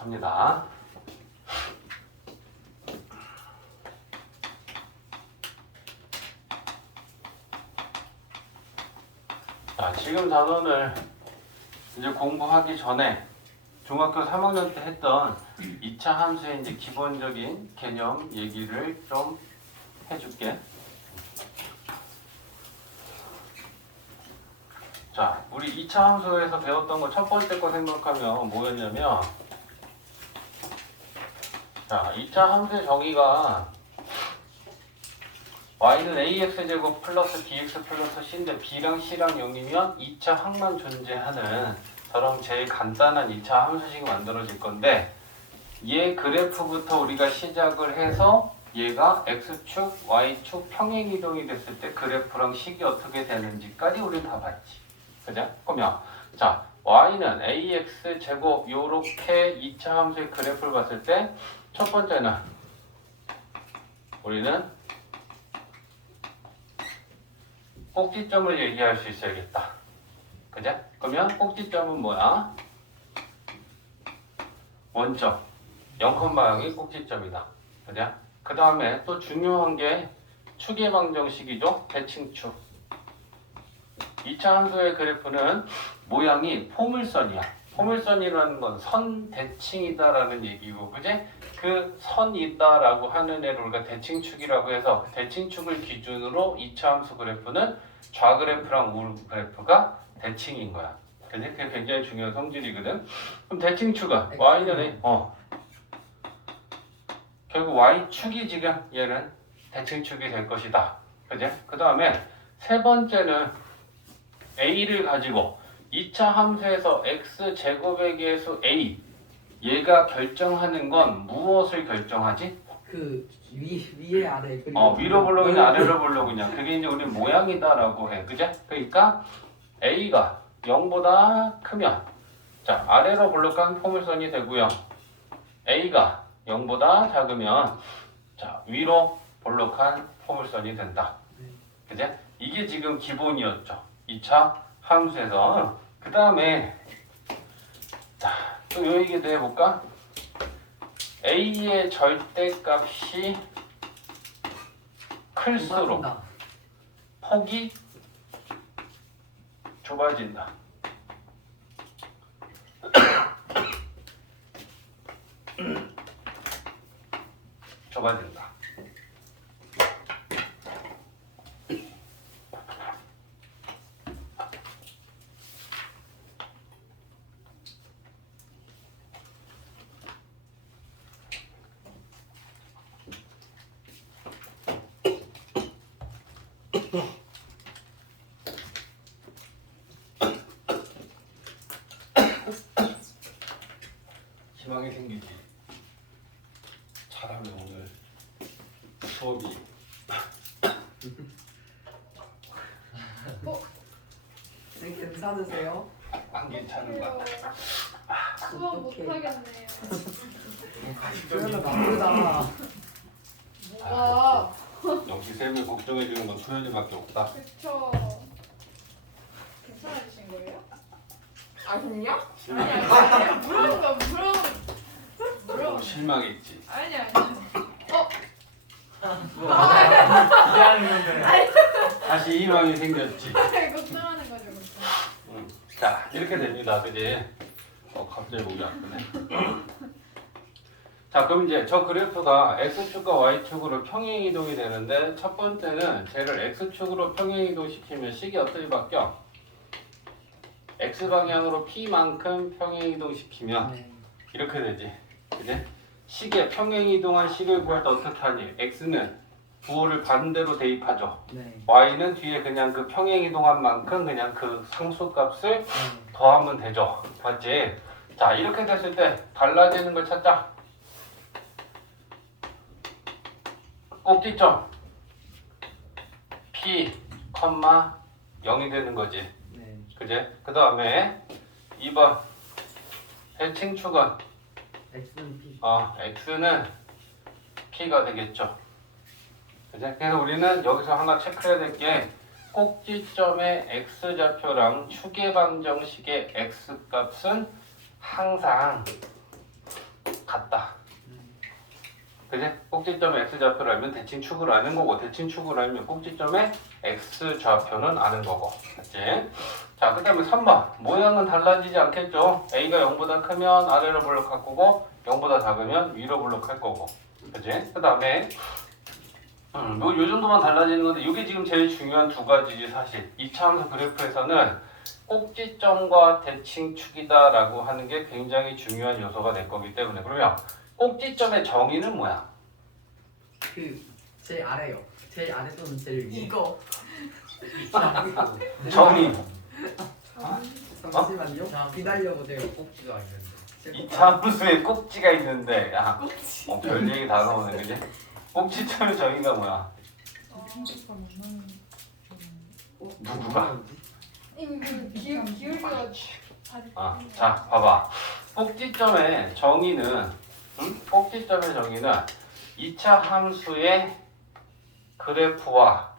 갑니다. 자, 지금 단원을 이제 공부하기 전에 중학교 3학년 때 했던 2차 함수의 이제 기본적인 개념 얘기를 좀 해줄게. 자, 우리 2차 함수에서 배웠던 거 첫 번째 거 생각하면 뭐였냐면, 자, 2차 함수의 정의가 y는 ax제곱 플러스 bx 플러스 c인데 b랑 c랑 0이면 2차 항만 존재하는 저런 제일 간단한 2차 함수식이 만들어질 건데, 얘 그래프부터 우리가 시작을 해서 얘가 x축, y축 평행이동이 됐을 때 그래프랑 식이 어떻게 되는지까지 우리는 다 봤지. 그죠? 그러면 자, y는 ax 제곱 요렇게 2차 함수의 그래프를 봤을 때 첫 번째는 우리는 꼭지점을 얘기할 수 있어야겠다. 그죠? 그러면 꼭지점은 뭐야? 원점 0,0이 꼭지점이다. 그죠? 그 다음에 또 중요한 게 축의 방정식이죠. 대칭축. 2차 함수의 그래프는 모양이 포물선이야. 포물선이라는 건 선 대칭이다라는 얘기고, 그지? 그 선이 있다라고 하는 애를 우리가 대칭축이라고 해서 대칭축을 기준으로 2차 함수 그래프는 좌그래프랑 우그래프가 대칭인 거야. 그지? 그게 굉장히 중요한 성질이거든. 그럼 대칭축은 y는 결국 y축이 지금 얘는 대칭축이 될 것이다. 그지? 그 다음에 세 번째는 a를 가지고 2차 함수에서 x제곱의 개수 a 얘가 결정하는 건 무엇을 결정하지? 그 위에 아래 그리고 위로 볼록이냐 아래로 볼록이냐, 그게 이제 우리 모양이다라고 해. 그죠? 그러니까 a가 0보다 크면 자 아래로 볼록한 포물선이 되고요, a가 0보다 작으면 자 위로 볼록한 포물선이 된다. 그죠? 이게 지금 기본이었죠, 2차 함수에서. 그 다음에 또 요 얘기도 해볼까? a의 절대값이 클수록 폭이 좁아진다. 좁아진다. 희망이 생기지. 잘하면 오늘 수업이 괜찮으세요? 안 괜찮은 거야. 수업 못하겠네요. 소연아 나쁘다. 뭐가? 역시 쌤을 걱정해주는 건 소연이밖에 없다. 그쵸. 괜찮아지신 거예요? 아니요? 아니 물어본 거 너무 실망했지. 아니 다시 희망이 생겼지. 걱정하는 거죠 걱정. 자, 이렇게 됩니다. 그지? 갑자기 목이 아프네. 자, 그럼 이제 저 그래프가 x축과 y축으로 평행이동이 되는데, 첫 번째는 쟤를 x축으로 평행이동시키면 식이 어떻게 바뀌어? x방향으로 p만큼 평행이동시키면 이렇게 되지. 그지? 식의 평행이동한 식을 구할 때 어떻게 하니? x는 부호를 반대로 대입하죠. y는 뒤에 그냥 그 평행이동한 만큼 그냥 그 상수값을 더하면 되죠. 맞지? 자, 이렇게 됐을 때 달라지는 걸 찾자. 꼭지점 p, 0이 되는 거지. 그지? 그 다음에 2번 대칭축은 x는 p. x는 p가 되겠죠. 그지? 그래서 우리는 여기서 하나 체크해야 될 게 꼭지점의 x좌표랑 축의 방정식의 x값은 항상 같다. 그지? 꼭지점의 x좌표를 알면 대칭축을 아는 거고 대칭축을 알면 꼭지점의 x좌표는 아는 거고. 맞지? 자, 그 다음에 3번. 모양은 달라지지 않겠죠? a가 0보다 크면 아래로 볼록할 거고 0보다 작으면 위로 볼록할 거고. 그지? 그 다음에 뭐 요 정도만 달라지는 건데 이게 지금 제일 중요한 두 가지지 사실. 2차 함수 그래프에서는 꼭지점과 대칭축이다 라고 하는 게 굉장히 중요한 요소가 될 거기 때문에. 그러면 꼭지점의 정의는 뭐야? 그 제일 아래요. 제일 아래 또는 제일 위에. 이거. 정의. 잠시만요. 기다려보세요. 꼭지가 있는데 2차 함수에 꼭지가 있는데 야, 별 얘기 다 나오네. 그지? 꼭지점의 정의가 뭐야? 누구가? 기울기가 자, 봐봐. 꼭지점의 정의는 꼭지점의 정의는 2차 함수의 그래프와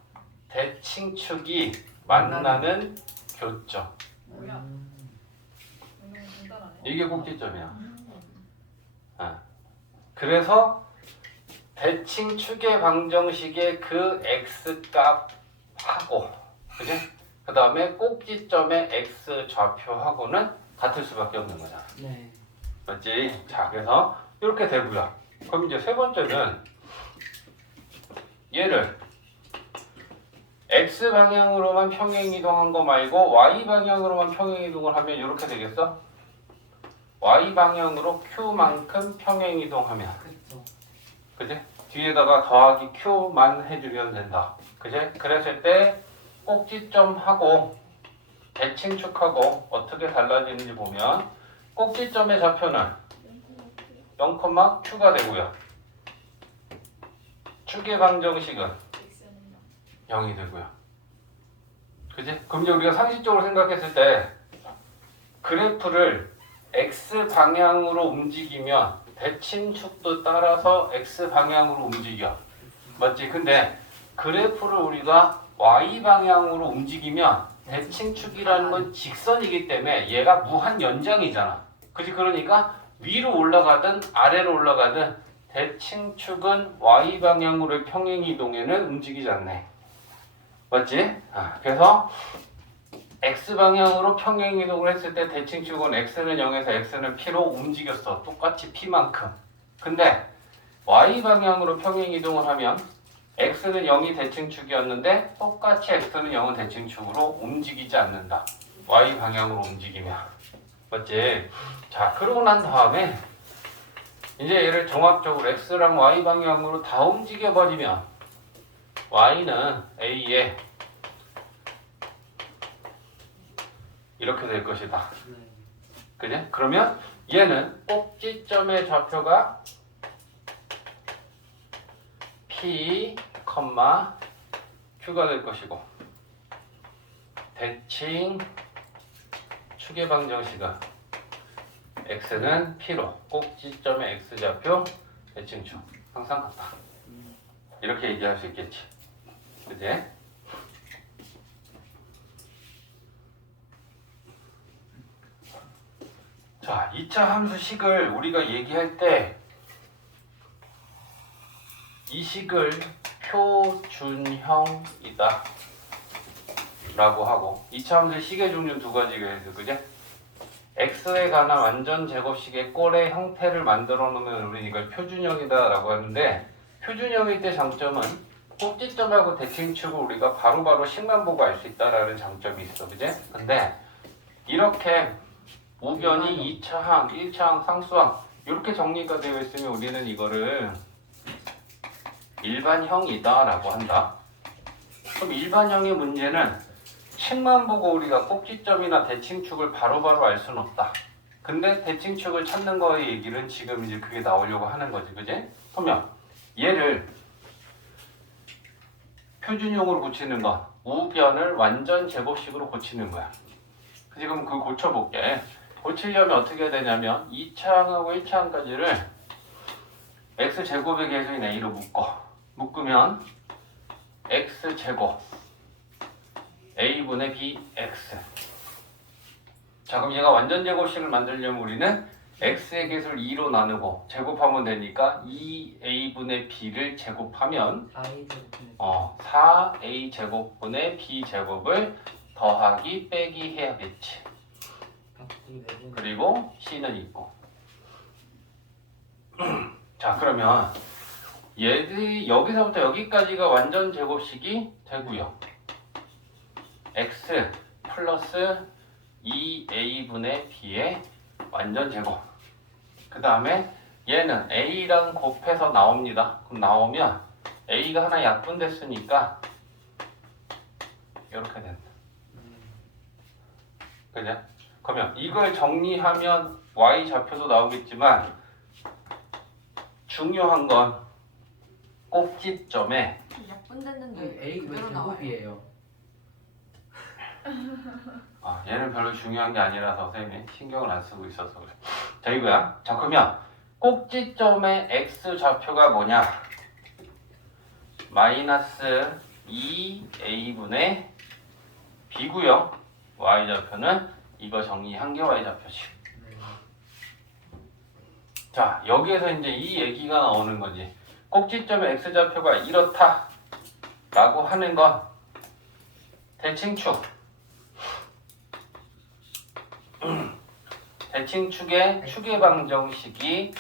대칭축이 만나는 교점. 뭐야? 간단하네. 이게 꼭지점이야. 그래서 대칭축의 방정식의 그 x값하고, 그지? 그 다음에 꼭지점의 x좌표하고는 같을 수밖에 없는 거잖아. 네. 맞지? 자, 그래서 이렇게 되고요. 그럼 이제 세 번째는 얘를 x 방향으로만 평행 이동한 거 말고 y 방향으로만 평행 이동을 하면 이렇게 되겠어? y 방향으로 q만큼 평행 이동하면, 그렇죠. 그지? 뒤에다가 더하기 q만 해주면 된다. 그지? 그랬을 때 꼭지점하고 대칭축하고 어떻게 달라지는지 보면 꼭지점의 좌표는 0,q가 되고요. 축의 방정식은 0이 되고요. 그지? 그럼 이제 우리가 상식적으로 생각했을 때 그래프를 x 방향으로 움직이면 대칭축도 따라서 x 방향으로 움직여. 맞지? 근데 그래프를 우리가 y 방향으로 움직이면 대칭축이라는 건 직선이기 때문에 얘가 무한 연장이잖아. 그지? 그러니까 위로 올라가든 아래로 올라가든 대칭축은 y 방향으로의 평행 이동에는 움직이지 않네. 맞지? 그래서 x 방향으로 평행 이동을 했을 때 대칭축은 x는 0에서 x는 p로 움직였어. 똑같이 p만큼. 근데 y 방향으로 평행 이동을 하면 x는 0이 대칭축이었는데 똑같이 x는 0은 대칭축으로 움직이지 않는다. y 방향으로 움직이면. 맞지? 자, 그러고 난 다음에 이제 얘를 종합적으로 x랑 y 방향으로 다 움직여 버리면 y는 a에 이렇게 될 것이다. 네. 그지? 그러면 얘는 꼭지점의 좌표가 p, q가 될 것이고 대칭 축의 방정식은 x는 p로 꼭지점의 x좌표 대칭축 항상 같다. 이렇게 얘기할 수 있겠지. 그지? 자, 2차 함수 식을 우리가 얘기할 때 이 식을 표준형이다 라고 하고 2차 함수 식의 종류는 두 가지가 있어. 그지? x에 관한 완전 제곱식의 꼴의 형태를 만들어 놓으면 우리는 이걸 표준형이다 라고 하는데 표준형일 때 장점은 꼭지점하고 대칭축을 우리가 바로바로 식만 보고 알 수 있다라는 장점이 있어. 그지? 근데 이렇게 우변이 2차항, 1차항, 상수항 이렇게 정리가 되어 있으면 우리는 이거를 일반형이다 라고 한다. 그럼 일반형의 문제는 식만 보고 우리가 꼭지점이나 대칭축을 바로바로 알 수는 없다. 근데 대칭축을 찾는 거의 얘기는 지금 이제 그게 나오려고 하는 거지. 그지? 그러면 얘를 표준형으로 고치는 건 우변을 완전 제곱식으로 고치는 거야. 지금 그걸 고쳐볼게. 고치려면 어떻게 해야 되냐면 2차항하고 1차항까지를 x제곱의 계수인 a로 묶으면 x제곱 a분의 bx. 자, 그럼 얘가 완전 제곱식을 만들려면 우리는 x의 개수를 2로 나누고 제곱하면 되니까 2a분의 b를 제곱하면 4a 제곱분의 4a 제곱분의 b 제곱을 더하기 빼기 해야겠지. 각기 4분. 그리고 c는 있고. 자, 그러면 얘들이 여기서부터 여기까지가 완전 제곱식이 되고요. x 플러스 2a분의 b의 완전 제곱. 그 다음에 얘는 a랑 곱해서 나옵니다. 그럼 나오면 a가 하나 약분됐으니까 이렇게 된다. 그죠? 그러면 이걸 정리하면 y 좌표도 나오겠지만 중요한 건 꼭지점에 약분됐는데 a 왜 그대로 나와요. 제곱이에요? 얘는 별로 중요한 게 아니라서 선생님이 신경을 안 쓰고 있어서 그래. 자, 이거야. 자, 그러면 꼭지점의 x 좌표가 뭐냐? 마이너스 2a분의 b고요. y 좌표는 이거 정리한 게 y 좌표지. 네. 자, 여기에서 이제 이 얘기가 나오는 거지. 꼭지점의 x 좌표가 이렇다 라고 하는 건 대칭축. 대칭축의 축의 방정식이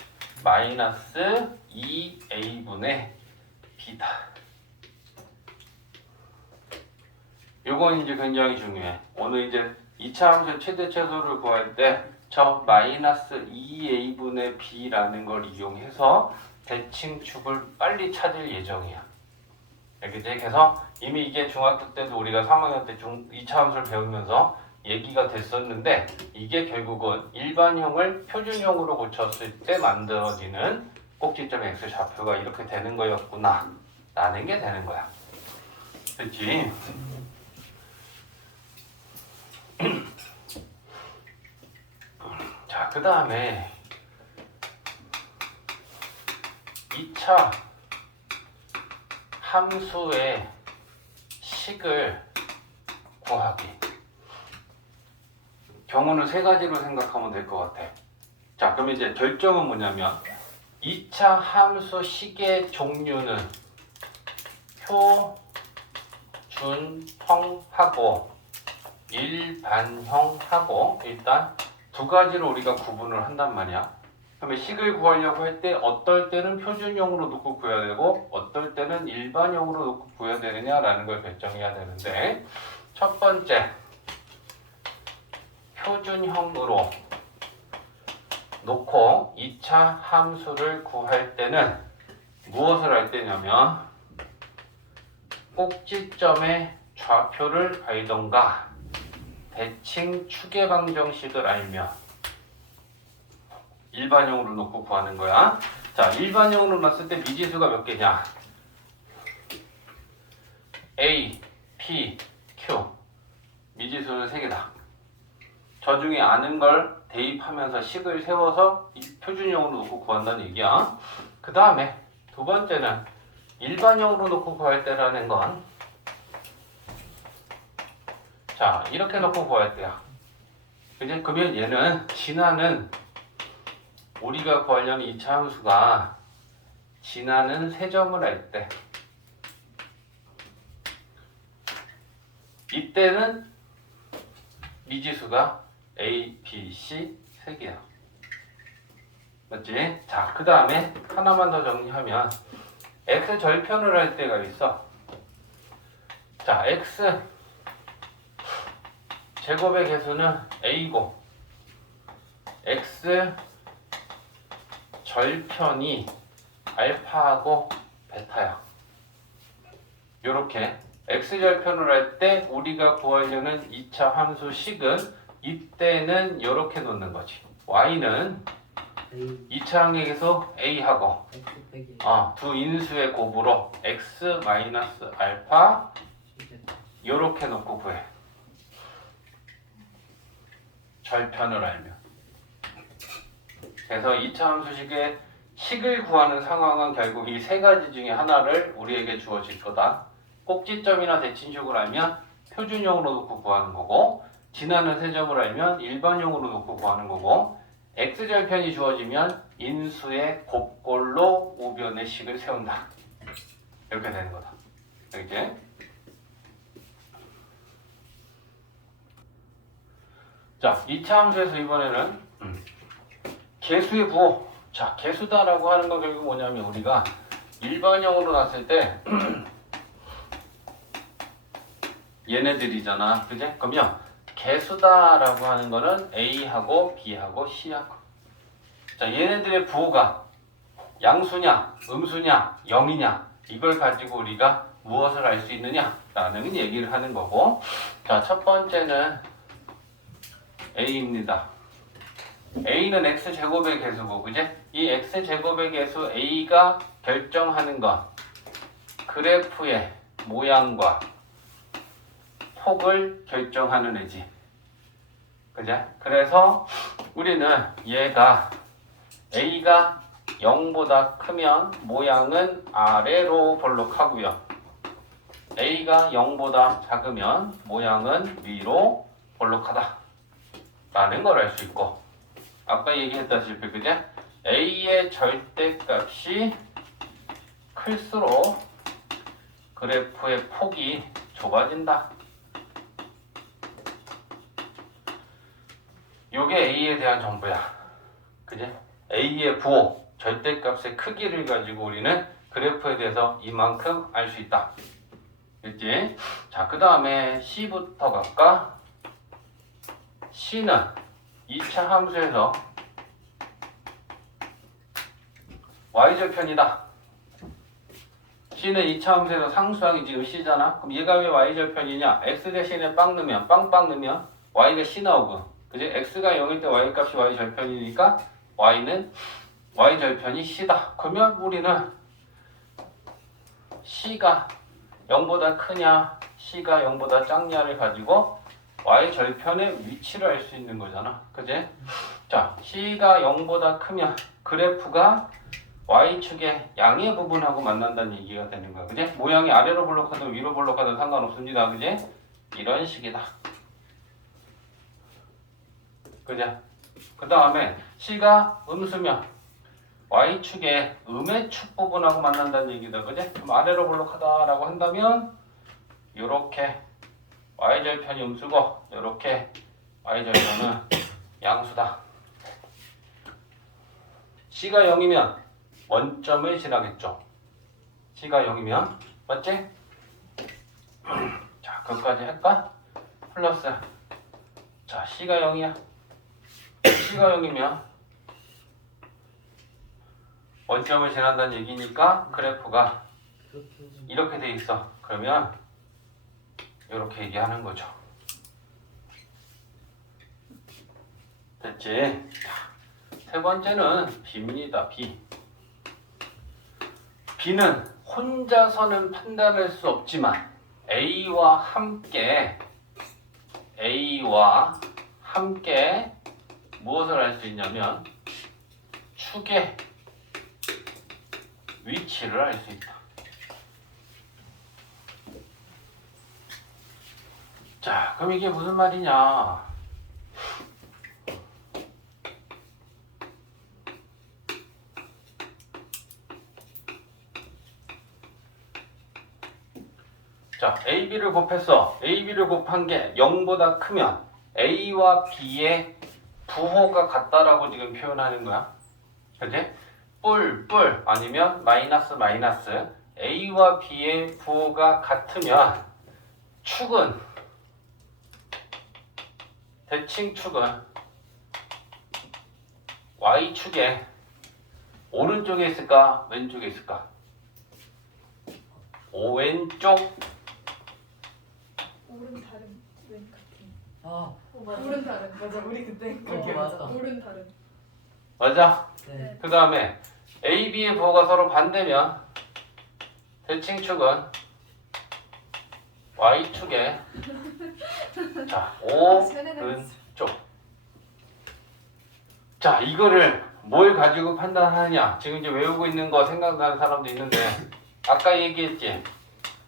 마이너스 2a분의 b다. 요건 이제 굉장히 중요해. 오늘 이제 2차 함수 최대 최소를 구할 때 저 마이너스 2a분의 b라는 걸 이용해서 대칭축을 빨리 찾을 예정이야. 알겠지? 그래서 이미 이게 중학교 때도 우리가 3학년 때 2차 함수를 배우면서 얘기가 됐었는데 이게 결국은 일반형을 표준형으로 고쳤을 때 만들어지는 꼭지점 x 좌표가 이렇게 되는 거였구나 라는 게 되는 거야. 그치? 자, 그 다음에 2차 함수의 식을 구하기. 경우는 세 가지로 생각하면 될 것 같아. 자, 그럼 이제 결정은 뭐냐면 2차 함수 식의 종류는 표준형하고 일반형하고 일단 두 가지로 우리가 구분을 한단 말이야. 그러면 식을 구하려고 할 때 어떨 때는 표준형으로 놓고 구해야 되고 어떨 때는 일반형으로 놓고 구해야 되느냐라는 걸 결정해야 되는데 첫 번째 표준형으로 놓고 2차 함수를 구할 때는 무엇을 할 때냐면 꼭지점의 좌표를 알던가 대칭 축의 방정식을 알면 일반형으로 놓고 구하는 거야. 자, 일반형으로 놨을 때 미지수가 몇 개냐? A, P, Q 미지수는 3개다. 저 중에 아는 걸 대입하면서 식을 세워서 표준형으로 놓고 구한다는 얘기야. 그 다음에 두 번째는 일반형으로 놓고 구할 때라는 건 자, 이렇게 놓고 구할 때야. 그지? 그러면 얘는 진화는 우리가 구하려는 2차 함수가 진화는 세점을 할 때 이때는 미지수가 A, B, C 3개야. 맞지? 자, 그 다음에 하나만 더 정리하면 x 절편을 할 때가 있어. 자, x 제곱의 개수는 a고 x 절편이 알파하고 베타야. 요렇게 x절편을 할 때 우리가 구하려는 2차 함수 식은 이때는 이렇게 놓는 거지. y는 a 2차 항액에서 a하고 x 빼기 두 인수의 곱으로 x 마이너스 알파 시제다. 요렇게 놓고 구해. 절편을 알면. 그래서 2차 함수식의 식을 구하는 상황은 결국 이 세 가지 중에 하나를 우리에게 주어질 거다. 꼭지점이나 대칭축을 알면 표준형으로 놓고 구하는 거고 진화는 세점을 알면 일반형으로 놓고 구하는 거고 x절편이 주어지면 인수의 곱골로 우변의 식을 세운다. 이렇게 되는 거다. 이렇게. 자, 2차 함수에서 이번에는 개수의 부호. 자, 개수다라고 하는 건 결국 뭐냐면 우리가 일반형으로 놨을 때 얘네들이잖아. 그지? 그러면 개수다라고 하는 거는 A하고 B하고 C하고. 자, 얘네들의 부호가 양수냐, 음수냐, 0이냐 이걸 가지고 우리가 무엇을 알 수 있느냐라는 얘기를 하는 거고. 자, 첫 번째는 A입니다. A는 X제곱의 개수고, 그지? 이 X제곱의 개수 A가 결정하는 것, 그래프의 모양과 폭을 결정하는 애지. 그죠? 그래서 우리는 얘가 A가 0보다 크면 모양은 아래로 볼록하고요. A가 0보다 작으면 모양은 위로 볼록하다. 라는 걸 알 수 있고, 아까 얘기했다시피 그죠? A의 절대값이 클수록 그래프의 폭이 좁아진다. 요게 A에 대한 정보야. 그지? A의 부호, 절대값의 크기를 가지고 우리는 그래프에 대해서 이만큼 알 수 있다. 그치? 자, 그 다음에 C부터 갈까? C는 2차 함수에서 y절편이다. C는 2차 함수에서 상수항이 지금 C잖아. 그럼 얘가 왜 y절편이냐? x 대신에 빵 넣으면 빵빵 넣으면 y가 C 나오고, 그지? x가 0일 때 y 값이 y절편이니까 y는 y절편이 C다. 그러면 우리는 C가 0보다 크냐 C가 0보다 작냐를 가지고 y절편의 위치를 알 수 있는 거잖아. 그지? 자, C가 0보다 크면 그래프가 y축의 양의 부분하고 만난다는 얘기가 되는 거야. 그지? 모양이 아래로 볼록하든 위로 볼록하든 상관없습니다. 그지? 이런 식이다. 그지? 그 다음에 C가 음수면 y축의 음의 축 부분하고 만난다는 얘기다. 그지? 그럼 아래로 볼록하다라고 한다면 요렇게 y절편이 음수고 요렇게 y절편은 양수다. C가 0이면 원점을 지나겠죠. C가 0이면 맞지? 자, 그것까지 할까? 플러스 자, C가 0이야. C가 0이면 원점을 지난다는 얘기니까 그래프가 이렇게 돼 있어. 그러면 이렇게 얘기하는 거죠. 됐지? 자, 세 번째는 B입니다. B. B는 혼자서는 판단할 수 없지만 A와 함께 무엇을 알 수 있냐면 축의 위치를 알 수 있다. 자, 그럼 이게 무슨 말이냐? 자, AB를 곱했어. AB를 곱한 게 0보다 크면 A와 B의 부호가 같다라고 지금 표현하는 거야. 그지? 뿔 아니면 마이너스 A와 B의 부호가 같으면 축은 대칭축은 Y축의 오른쪽에 있을까? 왼쪽에 있을까? 왼쪽. 오른 다른 왼 같은. 아, 오른 다른. 맞아, 우리 그때 그렇게 맞아. 오른 다른. 맞아? 네. 그 다음에 A, B의 부호가 서로 반대면 대칭축은 Y축의 자, 오른쪽. 자, 이거를 뭘 가지고 판단하느냐? 지금 이제 외우고 있는 거 생각나는 사람도 있는데 아까 얘기했지?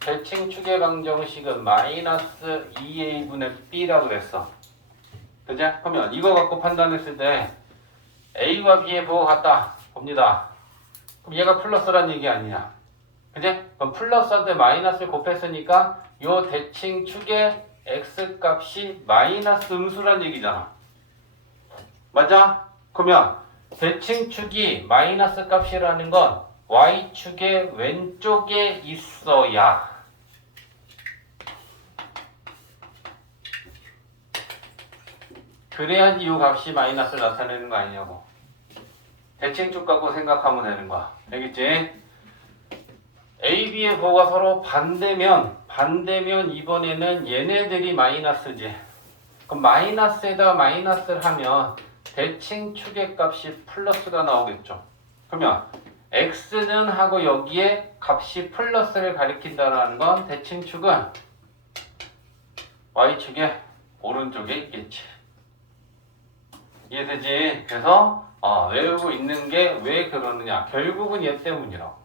대칭축의 방정식은 마이너스 2a분의 b라고 그랬어. 그죠? 그러면 이거 갖고 판단했을 때 A와 B의 부호가 같다 봅니다. 그럼 얘가 플러스란 얘기 아니냐, 그지? 그럼 플러스한테 마이너스를 곱했으니까 요 대칭축의 x값이 마이너스 음수란 얘기잖아. 맞아? 그러면 대칭축이 마이너스 값이라는 건 y축의 왼쪽에 있어야 그래야지 이 값이 마이너스를 나타내는 거 아니냐고. 대칭축 갖고 생각하면 되는 거야. 알겠지? A, B의 부호가 서로 반대면 이번에는 얘네들이 마이너스지. 그럼 마이너스에다가 마이너스를 하면 대칭축의 값이 플러스가 나오겠죠. 그러면 x는 하고 여기에 값이 플러스를 가리킨다는 건 대칭축은 y축의 오른쪽에 있겠지. 이해되지? 그래서 외우고 있는 게 왜 그러느냐, 결국은 얘 때문이라고.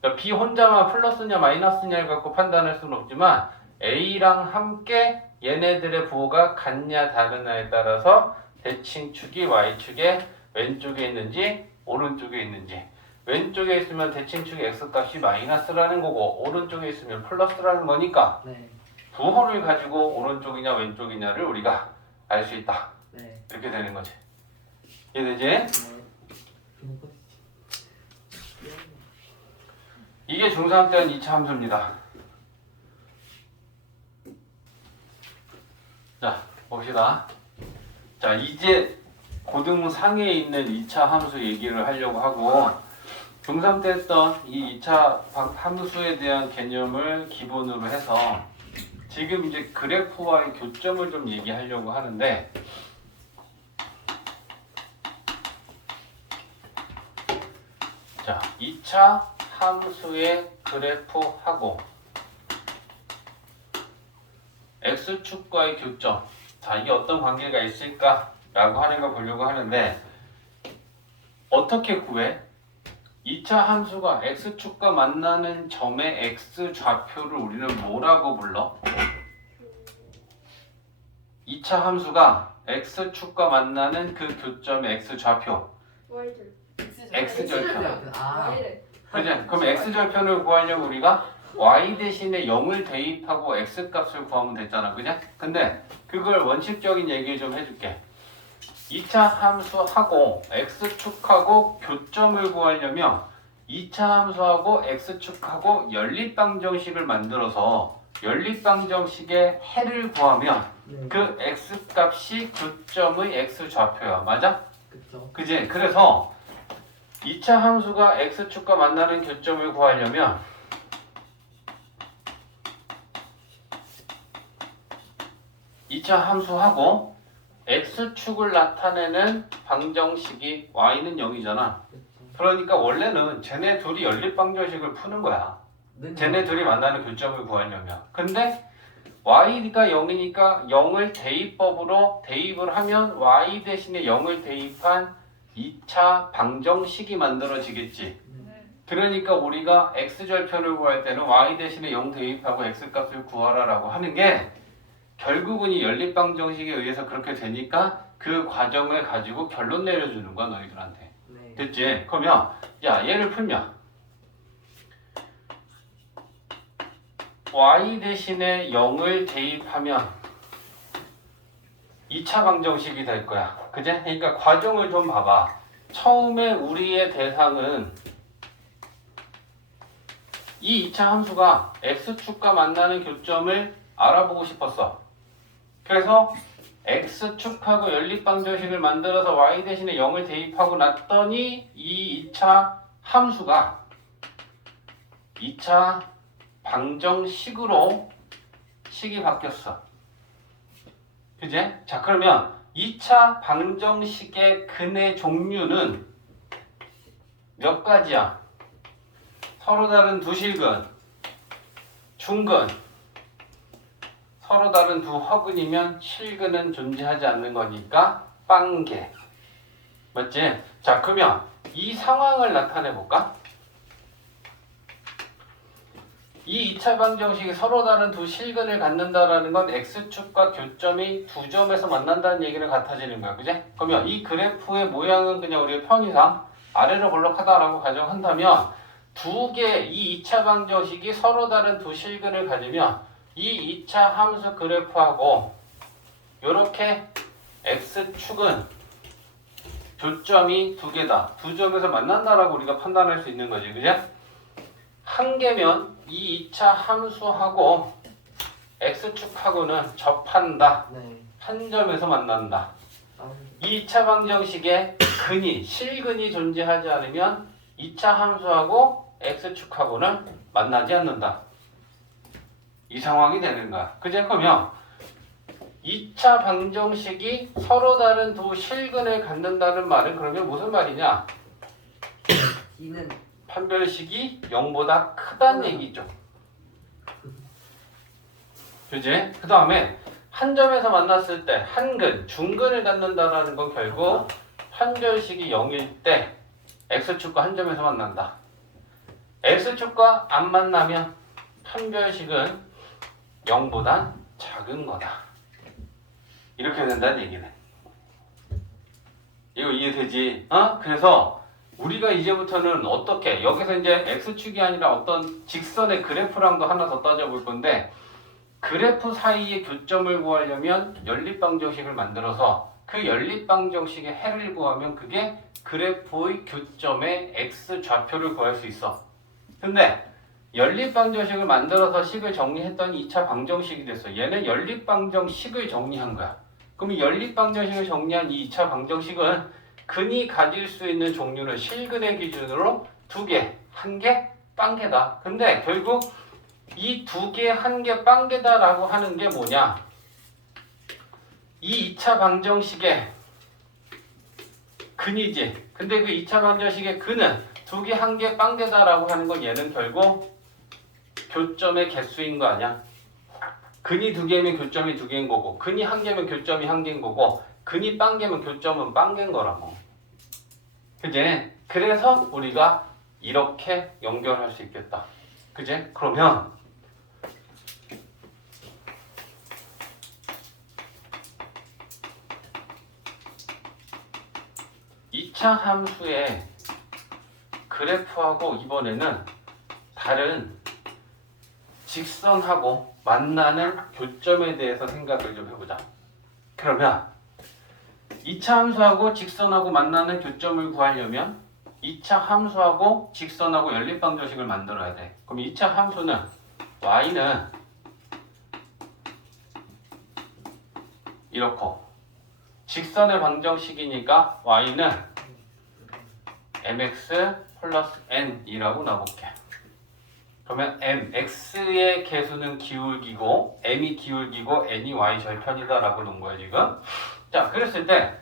그러니까 B 혼자만 플러스냐 마이너스냐를 갖고 판단할 수는 없지만 A랑 함께 얘네들의 부호가 같냐 다르냐에 따라서 대칭축이 y축의 왼쪽에 있는지 오른쪽에 있는지, 왼쪽에 있으면 대칭축의 x값이 마이너스라는 거고 오른쪽에 있으면 플러스라는 거니까 네. 부호를 가지고 오른쪽이냐 왼쪽이냐를 우리가 알 수 있다. 네. 이렇게 되는 거지. 이해되지? 네. 이게 중3 때는 2차 함수입니다. 자, 봅시다. 자, 이제 고등문 상에 있는 2차 함수 얘기를 하려고 하고, 중3 때 했던 이 2차 함수에 대한 개념을 기본으로 해서 지금 이제 그래프와의 교점을 좀 얘기하려고 하는데, 자, 2차 함수의 그래프하고 x축과의 교점, 자, 이게 어떤 관계가 있을까 라고 하는 걸 보려고 하는데, 어떻게 구해? 2차 함수가 x축과 만나는 점의 x좌표를 우리는 뭐라고 불러? 2차 함수가 x축과 만나는 그 교점의 x좌표, Y절. x절편. 아. Y래. 그죠? 그럼 x절편을 구하려면 우리가 y 대신에 0을 대입하고 x값을 구하면 됐잖아. 그죠? 근데 그걸 원칙적인 얘기 좀 해줄게. 2차 함수하고 x축하고 교점을 구하려면 2차 함수하고 x축하고 연립방정식을 만들어서 연립방정식의 해를 구하면 네. 그 x값이 교점의 x좌표야. 맞아? 그쵸. 그지? 그래서 2차 함수가 x축과 만나는 교점을 구하려면 이 차 함수하고 x축을 나타내는 방정식이 y는 0이잖아. 그쵸. 그러니까 원래는 쟤네 둘이 연립방정식을 푸는 거야. 는 쟤네 둘이 만나는 교점을 구하려면. 근데 y가 0이니까 0을 대입법으로 대입을 하면 y 대신에 0을 대입한 2차 방정식이 만들어지겠지. 네. 그러니까 우리가 x절편을 구할 때는 y 대신에 0 대입하고 x값을 구하라라고 하는 게 결국은 이 연립방정식에 의해서 그렇게 되니까 그 과정을 가지고 결론 내려주는 거야, 너희들한테. 네. 됐지? 그러면 야, 얘를 풀면 y 대신에 0을 대입하면 2차 방정식이 될 거야. 그제? 그러니까 과정을 좀 봐봐. 처음에 우리의 대상은 이 2차 함수가 x축과 만나는 교점을 알아보고 싶었어. 그래서 x축하고 연립방정식을 만들어서 y 대신에 0을 대입하고 났더니 이 2차 함수가 2차 방정식으로 식이 바뀌었어. 그제? 자, 그러면 2차 방정식의 근의 종류는 몇 가지야? 서로 다른 두 실근, 중근, 서로 다른 두 허근이면 실근은 존재하지 않는 거니까 빵개. 맞지? 자, 그러면 이 상황을 나타내 볼까? 이 2차 방정식이 서로 다른 두 실근을 갖는다라는 건 x축과 교점이 두 점에서 만난다는 얘기는 같아지는 거야. 그지? 그러면 이 그래프의 모양은 그냥 우리가 편의상 아래로 볼록하다라고 가정한다면 두 개, 이 2차 방정식이 서로 다른 두 실근을 가지면 이 2차 함수 그래프하고 요렇게 x축은 교점이 두 개다. 두 점에서 만난다라고 우리가 판단할 수 있는 거지. 그죠? 한 개면 이 2차 함수하고 x축하고는 접한다. 네. 한 점에서 만난다. 아, 이 2차 방정식에 근이, 실근이 존재하지 않으면 2차 함수하고 x축하고는 만나지 않는다. 이 상황이 되는 거야. 그제? 그러면 2차 방정식이 서로 다른 두 실근을 갖는다는 말은 그러면 무슨 말이냐? D는 판별식이 0보다 크다는 얘기죠. 그지? 그 다음에 한 점에서 만났을 때 한근, 중근을 갖는다라는 건 결국 판별식이 0일 때 x축과 한 점에서 만난다. x축과 안 만나면 판별식은 0보다 작은 거다. 이렇게 된다는 얘기네. 이거 이해되지? 그래서 우리가 이제부터는 어떻게 여기서 이제 x축이 아니라 어떤 직선의 그래프랑도 하나 더 따져볼 건데 그래프 사이의 교점을 구하려면 연립방정식을 만들어서 그 연립방정식의 해를 구하면 그게 그래프의 교점의 x 좌표를 구할 수 있어. 근데 연립방정식을 만들어서 식을 정리했더니 2차 방정식이 됐어. 얘는 연립방정식을 정리한 거야. 그럼 이 연립방정식을 정리한 이 2차 방정식은 근이 가질 수 있는 종류는 실근의 기준으로 두 개, 한 개, 빵개다. 근데 결국 이 두 개, 한 개, 빵개다라고 하는 게 뭐냐? 이 2차 방정식의 근이지. 근데 그 2차 방정식의 근은 두 개, 한 개, 빵개다라고 하는 건 얘는 결국 교점의 개수인 거 아니야? 근이 두 개면 교점이 두 개인 거고 근이 한 개면 교점이 한 개인 거고 근이 빵개면 교점은 빵개인 거라고. 그지? 그래서 우리가 이렇게 연결할 수 있겠다. 그지? 그러면 이 차 함수의 그래프하고 이번에는 다른 직선하고 만나는 교점에 대해서 생각을 좀 해보자. 그러면 2차 함수하고 직선하고 만나는 교점을 구하려면 2차 함수하고 직선하고 연립방정식을 만들어야 돼. 그럼 2차 함수는 y는 이렇고 직선의 방정식이니까 y는 mx 플러스 n이라고 놔볼게. 그러면 x의 개수는 기울기고 m이 기울기고 n이 y 절편이다라고 놓은 거야 지금. 자, 그랬을 때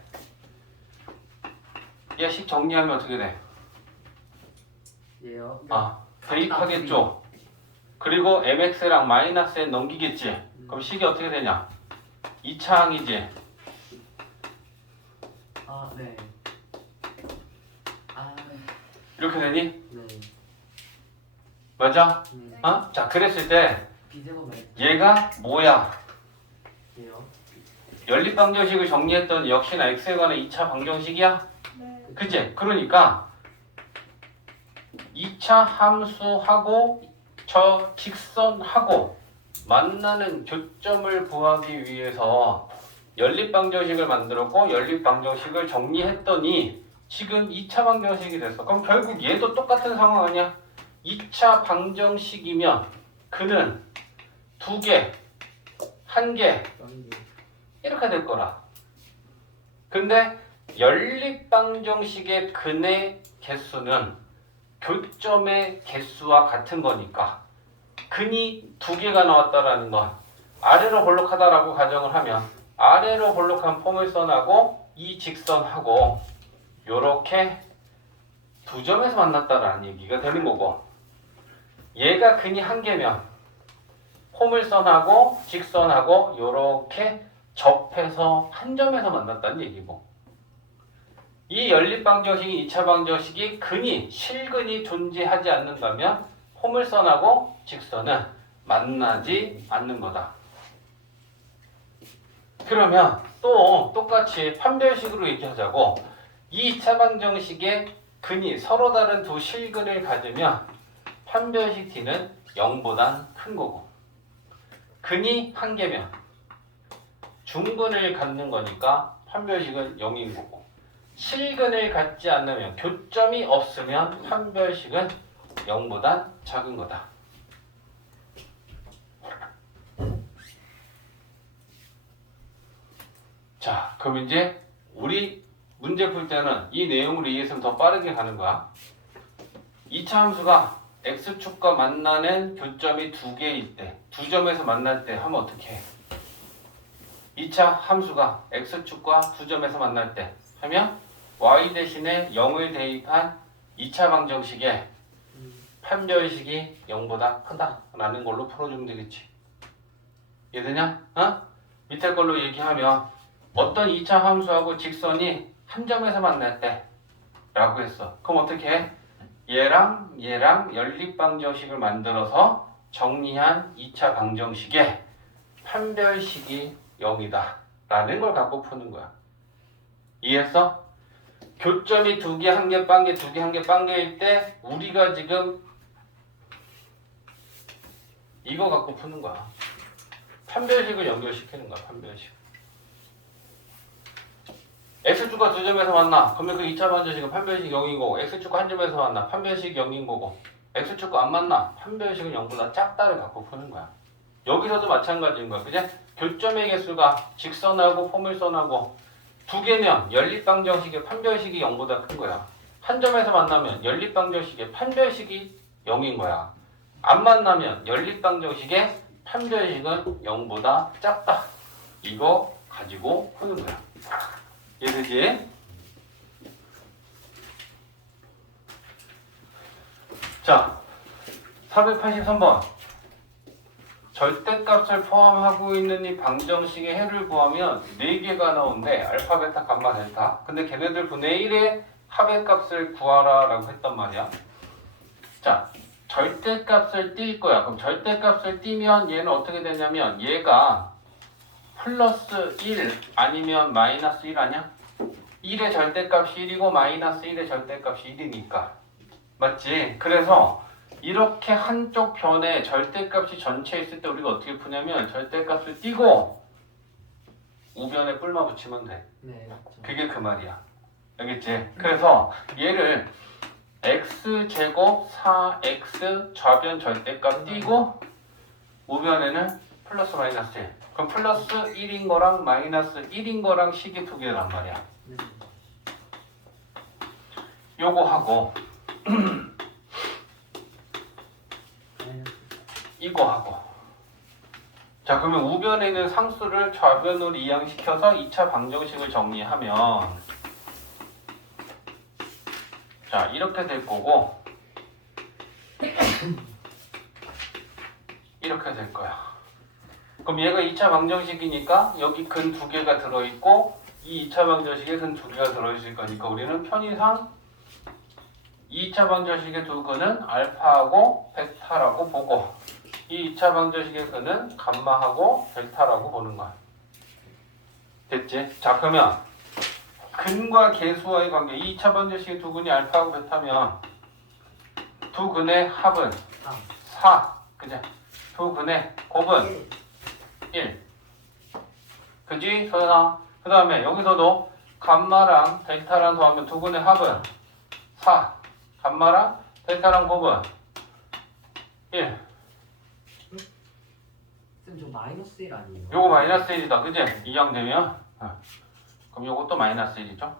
얘식 정리하면 어떻게 돼? 얘요. 대입하겠죠. 그리고 mx랑 마이너스 n 넘기겠지. 그럼 식이 어떻게 되냐? 2차항이지. 아, 네. 아, 이렇게 되니? 네. 맞아? 네. 자, 그랬을 때 비제곱 말. 얘가 뭐야? 얘요. 연립방정식을 정리했더니 역시나 x에 관한 2차 방정식이야? 네. 그치? 그러니까 2차 함수하고 저 직선하고 만나는 교점을 구하기 위해서 연립방정식을 만들었고 연립방정식을 정리했더니 지금 2차 방정식이 됐어. 그럼 결국 얘도 똑같은 상황 아니야? 2차 방정식이면 그는 두 개, 한 개 이렇게 될 거라. 근데 연립방정식의 근의 개수는 교점의 개수와 같은 거니까 근이 두 개가 나왔다라는 건 아래로 볼록하다라고 가정을 하면 아래로 볼록한 포물선하고 이 직선하고 요렇게 두 점에서 만났다라는 얘기가 되는 거고 얘가 근이 한 개면 포물선하고 직선하고 요렇게 접해서 한 점에서 만났다는 얘기고 이 연립방정식이 2차 방정식이 근이 실근이 존재하지 않는다면 포물선하고 직선은 만나지 않는 거다. 그러면 또 똑같이 판별식으로 얘기하자고. 이 2차 방정식의 근이 서로 다른 두 실근을 가지면 판별식 t는 0보단 큰 거고, 근이 한 개면 중근을 갖는 거니까 판별식은 0인 거고, 실근을 갖지 않으면 교점이 없으면 판별식은 0보단 작은 거다. 자, 그럼 이제 우리 문제 풀 때는 이 내용을 이해했으면 더 빠르게 가는 거야. 2차 함수가 x축과 만나는 교점이 두 개일 때, 두 점에서 만날 때 하면 어떻게 해? 2차 함수가 x축과 두 점에서 만날 때 하면 y 대신에 0을 대입한 2차 방정식에 판별식이 0보다 크다라는 걸로 풀어주면 되겠지. 이해되냐? 어? 밑에 걸로 얘기하면 어떤 2차 함수하고 직선이 한 점에서 만날 때 라고 했어. 그럼 어떻게 해? 얘랑 연립방정식을 만들어서 정리한 2차 방정식에 판별식이 0이다 라는 걸 갖고 푸는 거야. 이해했어? 교점이 두 개, 한 개, 빵개, 두 개, 한 개, 빵개일 때 우리가 지금 이거 갖고 푸는 거야. 판별식을 연결시키는 거야. 판별식. x축과 두 점에서 만나. 그러면 그 2차 방정식은 판별식 0인 거고, x축과 한 점에서 만나. 판별식 0인 거고, x축과 안 만나. 판별식은 0보다 작다를 갖고 푸는 거야. 여기서도 마찬가지인 거야. 그지? 교점의 개수가 직선하고 포물선하고 두 개면 연립방정식의 판별식이 0보다 큰 거야. 한 점에서 만나면 연립방정식의 판별식이 0인 거야. 안 만나면 연립방정식의 판별식은 0보다 작다. 이거 가지고 푸는 거야. 이해되지? 자, 483번. 절대값을 포함하고 있는 이 방정식의 해를 구하면 4개가 나오는데 알파, 베타, 감마, 델타. 근데 걔네들 분의 1의 합의값을 구하라 라고 했단 말이야. 자, 절대값을 띌 거야. 그럼 절대값을 띄면 얘는 어떻게 되냐면 얘가 플러스 1 아니면 마이너스 1 아니야? 1의 절대값이 1이고 마이너스 1의 절대값이 1이니까. 맞지? 그래서 이렇게 한쪽 변에 절대값이 전체 있을 때 우리가 어떻게 푸냐면 절대값을 띄고 우변에 뿔마 붙이면 돼. 네, 맞죠. 그게 그 말이야. 알겠지? 그래서 얘를 x제곱 4x 좌변 절대값 띄고 우변에는 플러스 마이너스 1. 그럼 플러스 1인 거랑 마이너스 1인 거랑 식이 두 개란 말이야. 네. 요거 하고 이거 하고. 자, 그러면 우변에 있는 상수를 좌변으로 이항시켜서 2차 방정식을 정리하면 자, 이렇게 될 거고 이렇게 될 거야. 그럼 얘가 2차 방정식이니까 여기 근 두 개가 들어있고 이 2차 방정식에 근 두 개가 들어있을 거니까 우리는 편의상 2차 방정식의 두 근은 알파하고 베타라고 보고 이 2차 방정식의 근은 감마하고 델타라고 보는 거야. 됐지? 자, 그러면 근과 개수와의 관계, 2차 방정식의 두 근이 알파하고 베타면 두 근의 합은 4, 그죠? 두 근의 곱은 1. 그지? 소연아. 그 다음에 여기서도 감마랑 델타랑 더하면 두 근의 합은 4. 감마랑 델타랑 곱은 1. 쌤, 저 마이너스 1 아니에요? 요거 마이너스 1이다. 그지? 이항되면 그럼 요것도 마이너스 1이죠?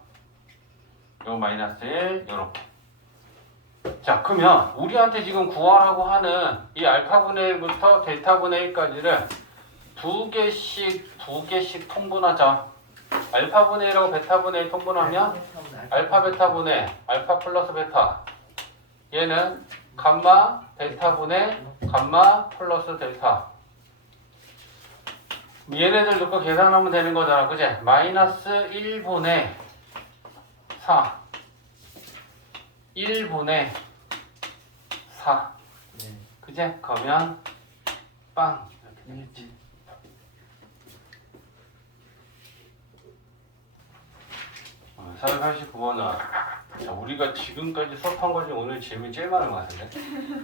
요거 마이너스 1 요렇게. 자, 그러면 우리한테 지금 구하라고 하는 이 알파분의 1부터 델타분의 1까지를 두 개씩 통분하자. 알파분의 1하고 베타분의 1 통분하면 알파 베타분의 알파 플러스 베타. 얘는 감마 베타분의 감마 플러스 델타. 얘네들 넣고 계산하면 되는 거잖아. 그지? 마이너스 1분의 4 1분의 4. 네. 그지? 그제? 그러면 빵 이렇게 되겠지. 어, 489번은 자, 우리가 지금까지 수업한 것 중에 오늘 질문이 제일 많은 것 같은데?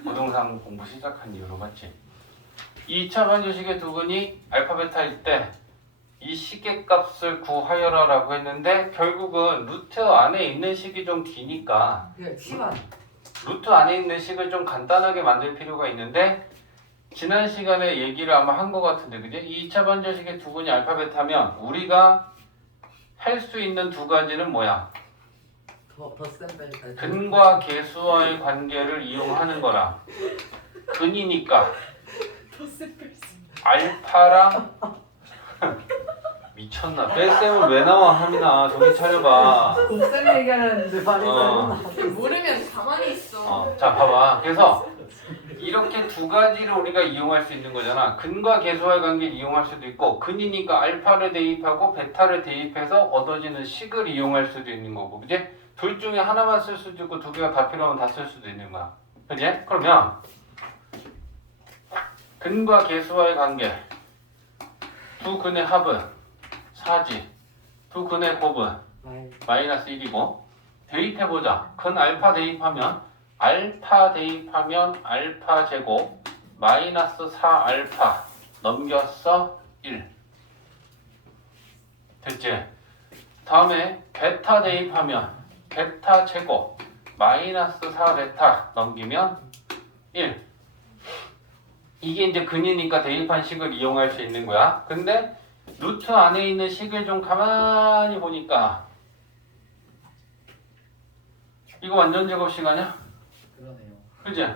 부동산 공부 시작한 이후로 맞지? 2차 방정식의 두근이 알파 베타일 때 이 시계값을 구하여라 라고 했는데 결국은 루트 안에 있는 식이 좀 기니까 그냥 시간. 루트 안에 있는 식을 좀 간단하게 만들 필요가 있는데 지난 시간에 얘기를 아마 한 것 같은데 그지? 2차 방정식의 두근이 알파 베타면 우리가 할 수 있는 두 가지는 뭐야? 더센 뺄. 근과 계수와의 관계를 이용하는 거라. 근이니까 알파랑 미쳤나? 뺄셈은 왜 나와 하민아 정신 차려봐. 곱셈 얘기하는데 말이 어. 잘못 모르면 가만히 있어. 자 봐봐. 그래서 이렇게 두 가지를 우리가 이용할 수 있는 거잖아. 근과 계수와의 관계를 이용할 수도 있고 근이니까 알파를 대입하고 베타를 대입해서 얻어지는 식을 이용할 수도 있는 거고 그지? 둘 중에 하나만 쓸 수도 있고 두 개가 다 필요하면 다 쓸 수도 있는 거야. 그지? 그러면 근과 계수와의 관계 두 근의 합은 4지 두 근의 곱은 마이너스 1이고 대입해보자. 근 알파 대입하면 알파 제곱 마이너스 4알파 넘겼어 1 됐지? 다음에 베타 대입하면 베타 제곱 마이너스 4베타 넘기면 1 이게 이제 근이니까 대입한 식을 이용할 수 있는 거야. 근데 루트 안에 있는 식을 좀 가만히 보니까 이거 완전 제곱식 아니야? 그러네요. 그지?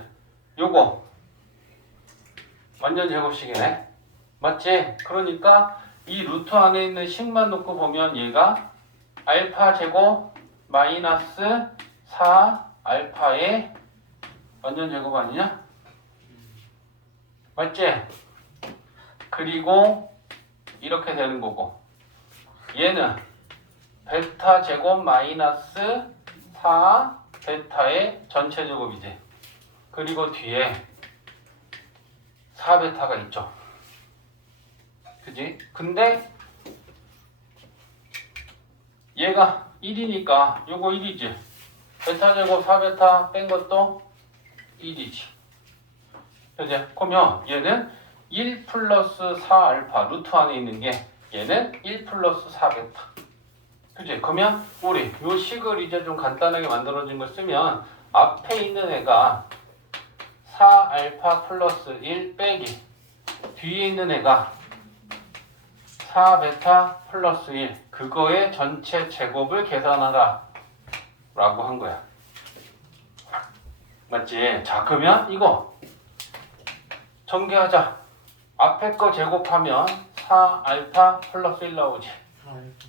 요거 완전 제곱식이네. 맞지? 그러니까 이 루트 안에 있는 식만 놓고 보면 얘가 알파 제곱 마이너스 4 알파의 완전 제곱 아니냐? 맞지? 그리고 이렇게 되는 거고 얘는 베타 제곱 마이너스 4 베타의 전체 제곱이지. 그리고 뒤에 4베타가 있죠. 그지? 근데 얘가 1이니까 요거 1이지. 베타 제곱 4베타 뺀 것도 1이지. 그지? 그러면 얘는 1 플러스 4알파 루트 안에 있는 게 얘는 1 플러스 4베타. 그지? 그러면 우리 요 식을 이제 좀 간단하게 만들어진 걸 쓰면 앞에 있는 애가 4알파 플러스 1 빼기 뒤에 있는 애가 4베타 플러스 1 그거의 전체 제곱을 계산하라 라고 한 거야. 맞지? 자 그러면 이거 전개하자. 앞에 거 제곱하면 4알파 플러스 1 나오지.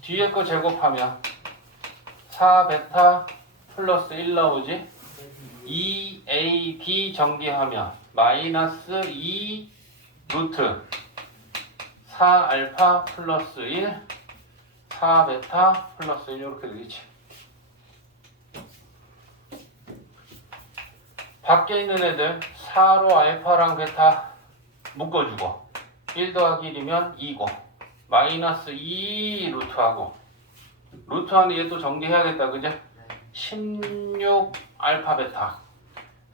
뒤에 거 제곱하면 4베타 플러스 1 나오지. 2ab 전개하면 마이너스 2 루트 4알파 플러스 1 4베타 플러스 1 이렇게 되겠지. 밖에 있는 애들 4로 알파랑 베타 묶어주고 1 더하기 1이면 2고 마이너스 2 루트하고 루트 안에 얘 또 정리해야겠다. 그죠? 16 알파 베타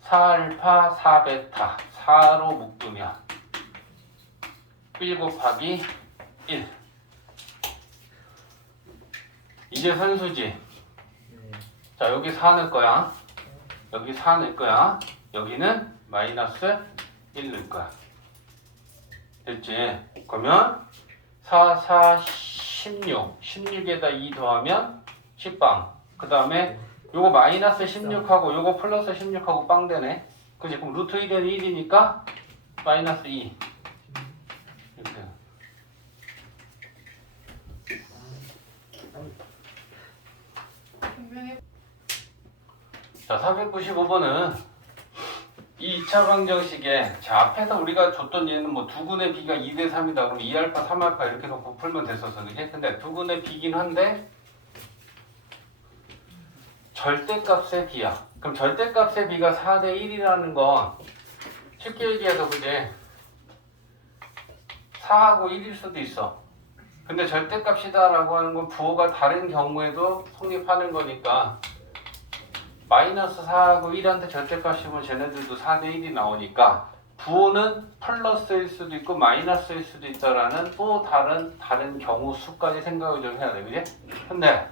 4알파 4베타 4로 묶으면 1 곱하기 1 이제 선수지. 자 여기 4 넣을 거야. 여기 4 넣을 거야. 여기는 마이너스 1 넣을 거야. 됐지? 그러면 4, 4, 16 16에다 2 더하면 10빵. 그 다음에 요거 마이너스 16하고 요거 플러스 16하고 빵 되네. 그치? 그럼 루트 1은 1이니까 마이너스 2 이렇게. 분명히 자 495번은 이 2차 방정식에 자 앞에서 우리가 줬던 얘는 뭐 두근의 비가 2대 3이다 그러면 2알파 3알파 이렇게 놓고 풀면 됐었어. 그지? 근데 두근의 비긴 한데 절대값의 비야. 그럼 절대값의 비가 4대 1이라는 건 쉽게 얘기해서 그지 4하고 1일 수도 있어. 근데 절대값이다라고 하는 건 부호가 다른 경우에도 성립하는 거니까 마이너스 4하고 1한테 절대값이면 쟤네들도 4대 1이 나오니까 부호는 플러스일 수도 있고 마이너스일 수도 있다라는 또 다른 경우 수까지 생각을 좀 해야 돼. 그지? 근데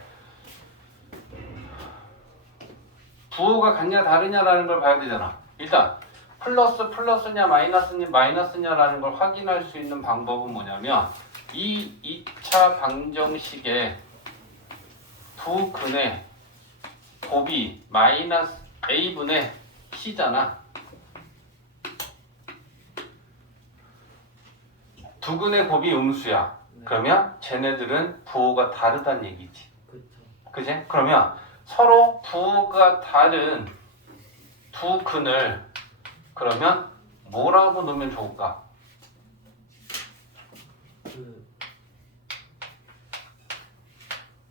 부호가 같냐 다르냐라는 걸 봐야 되잖아. 일단 플러스냐 마이너스냐라는 걸 확인할 수 있는 방법은 뭐냐면 이 2차 방정식의 두 근의 곱이 마이너스 a분의 c잖아. 두 근의 곱이 음수야. 그러면 쟤네들은 부호가 다르다는 얘기지. 그렇죠. 그지? 그러면 서로 부호가 다른 두 근을 그러면 뭐라고 놓으면 좋을까?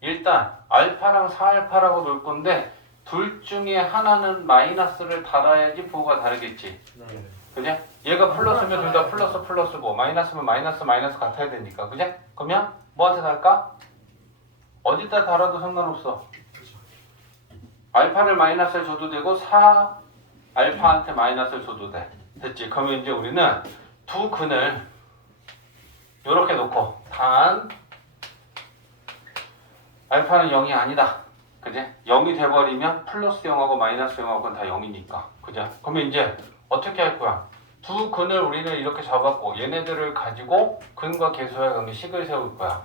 일단 알파랑 4알파라고 놓을 건데 둘 중에 하나는 마이너스를 달아야지 부호가 다르겠지. 네. 그지? 얘가 플러스면 둘 다 플러스고 마이너스면 마이너스 같아야 되니까. 그지? 그러면 뭐한테 달까? 어디다 달아도 상관없어. 알파를 마이너스를 줘도 되고 4알파한테 마이너스를 줘도 돼. 됐지? 그러면 이제 우리는 두 근을 이렇게 놓고 단 알파는 0이 아니다. 그지? 0이 돼버리면 플러스 0하고 마이너스 0하고는 다 0이니까. 그죠? 그러면 이제 어떻게 할 거야? 두 근을 우리는 이렇게 잡았고 얘네들을 가지고 근과 계수의 관계 식을 세울 거야.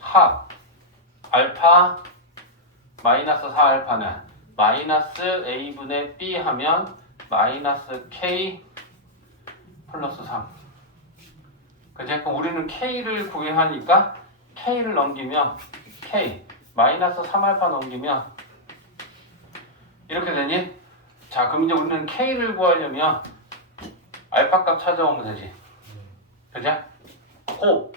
합 알파 마이너스 4알파는 마이너스 a분의 b 하면 마이너스 k 플러스 3. 그치? 그럼 우리는 k를 구해야 하니까 k를 넘기면 k 마이너스 3알파 넘기면 이렇게 되니? 자, 그럼 이제 우리는 k를 구하려면 알파 값 찾아오면 되지. 그치? 곱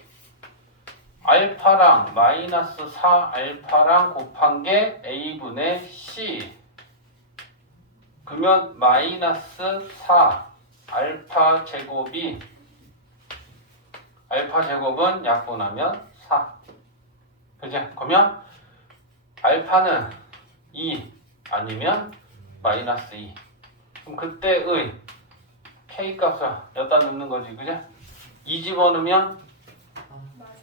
알파랑 마이너스 4알파랑 곱한 게 a분의 c. 그러면 마이너스 4 알파 제곱이 알파 제곱은 약분하면 4. 그치? 그러면 알파는 2 아니면 마이너스 2. 그럼 그때의 k 값을 여기다 넣는 거지. 그치? 2 집어넣으면 맞아.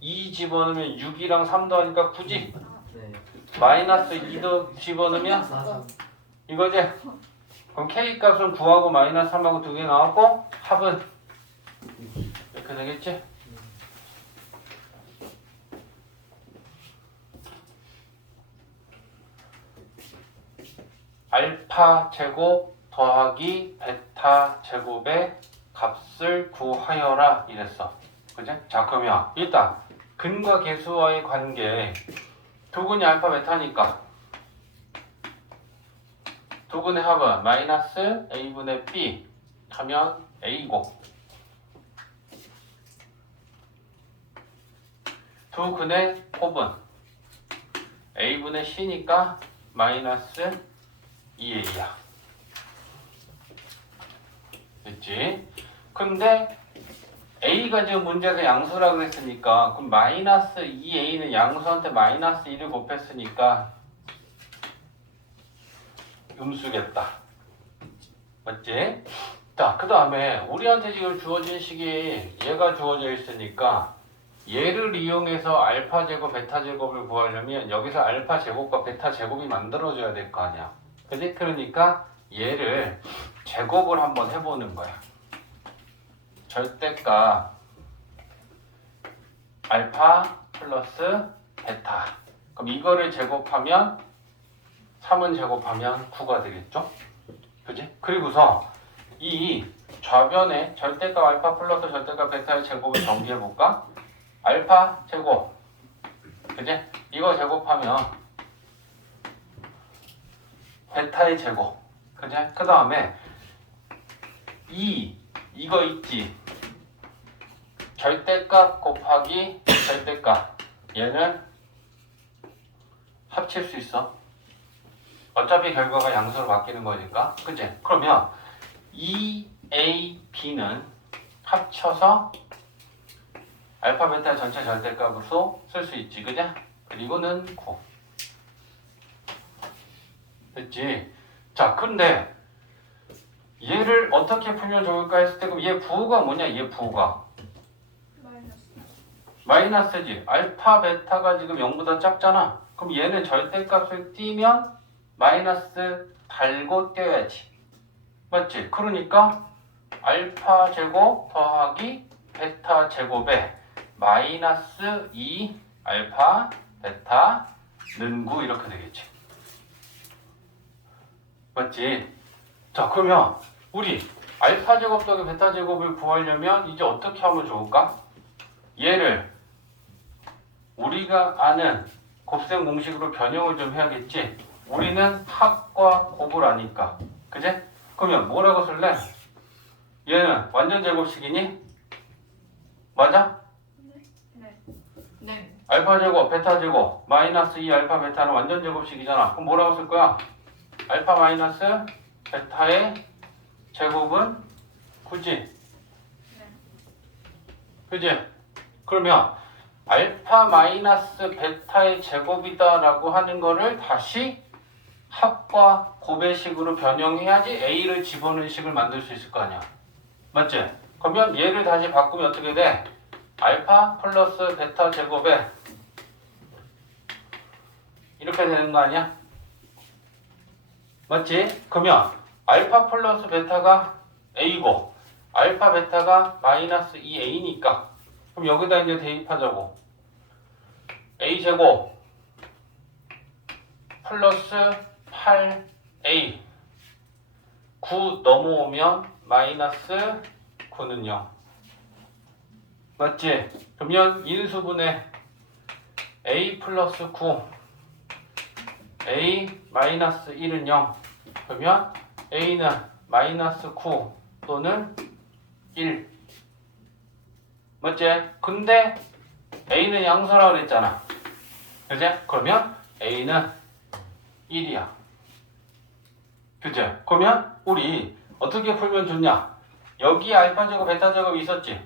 2 집어넣으면 6이랑 3도 하니까 9지? 네. 마이너스 2도 집어넣으면 맞아. 이거지? 그럼 k 값은 9하고 마이너스 3하고 두 개 나왔고 합은 이렇게 되겠지? 알파 제곱 더하기 베타 제곱의 값을 구하여라 이랬어. 그지? 자, 그러면 일단 근과 계수와의 관계 두 근이 알파 베타니까 두 근의 합은 마이너스 a분의 b 하면 a고 두 근의 곱은 a분의 c니까 마이너스 2a야. 됐지? 근데 a가 지금 문제에서 양수라고 그랬으니까 그럼 마이너스 2a는 양수한테 마이너스 1을 곱했으니까 음수겠다. 맞지? 자, 그 다음에 우리한테 지금 주어진 식이 얘가 주어져 있으니까 얘를 이용해서 알파 제곱, 베타 제곱을 구하려면 여기서 알파 제곱과 베타 제곱이 만들어져야 될 거 아니야. 그지? 그러니까 얘를 제곱을 한번 해보는 거야. 절대값 알파 플러스 베타. 그럼 이거를 제곱하면 3은 제곱하면 9가 되겠죠? 그지? 그리고서 이 좌변에 절대값 알파 플러스 절대값 베타의 제곱을 정리해볼까? 알파 제곱. 그지? 이거 제곱하면 베타의 제곱. 그지? 그 다음에 이거 있지? 절대값 곱하기 절대값. 얘는 합칠 수 있어. 어차피 결과가 양수로 바뀌는 거니까. 그치? 그러면 2a, b는 합쳐서 알파 베타 전체 절대값으로 쓸 수 있지, 그죠? 그리고는 9. 됐지? 자, 근데 얘를 어떻게 풀면 좋을까 했을 때 그럼 얘 부호가 뭐냐? 얘 부호가 마이너스. 마이너스지. 알파 베타가 지금 0보다 작잖아. 그럼 얘는 절대값을 띄면 마이너스 달고 떼야지. 맞지? 그러니까 알파 제곱 더하기 베타 제곱에 마이너스 2 알파 베타는 9 이렇게 되겠지. 맞지? 자, 그러면 우리 알파 제곱 더하기 베타 제곱을 구하려면 이제 어떻게 하면 좋을까? 얘를 우리가 아는 곱셈 공식으로 변형을 좀 해야겠지? 우리는 합과 곱을 아니까. 그제? 그러면 뭐라고 쓸래? 얘는 완전 제곱식이니? 맞아? 네. 네. 알파 제곱, 베타 제곱, 마이너스 2 알파 베타는 완전 제곱식이잖아. 그럼 뭐라고 쓸 거야? 알파 마이너스 베타의 제곱은 9지? 그지? 그러면 알파 마이너스 베타의 제곱이다라고 하는 거를 다시 합과 곱의 식으로 변형해야지 A를 집어넣은 식을 만들 수 있을 거 아니야. 맞지? 그러면 얘를 다시 바꾸면 어떻게 돼? 알파 플러스 베타 제곱에 이렇게 되는 거 아니야? 맞지? 그러면 알파 플러스 베타가 A고 알파 베타가 마이너스 2A니까 그럼 여기다 이제 대입하자고. A 제곱 플러스 8A 9 넘어오면 마이너스 9는 0. 맞지? 그러면 인수분해 A 플러스 9 A 마이너스 1은 0. 그러면 A는 마이너스 9 또는 1. 맞지? 근데 A는 양수라고 그랬잖아. 그지? 그러면 A는 1이야. 그지? 그러면 우리 어떻게 풀면 좋냐? 여기 알파 제곱 베타 제곱 있었지?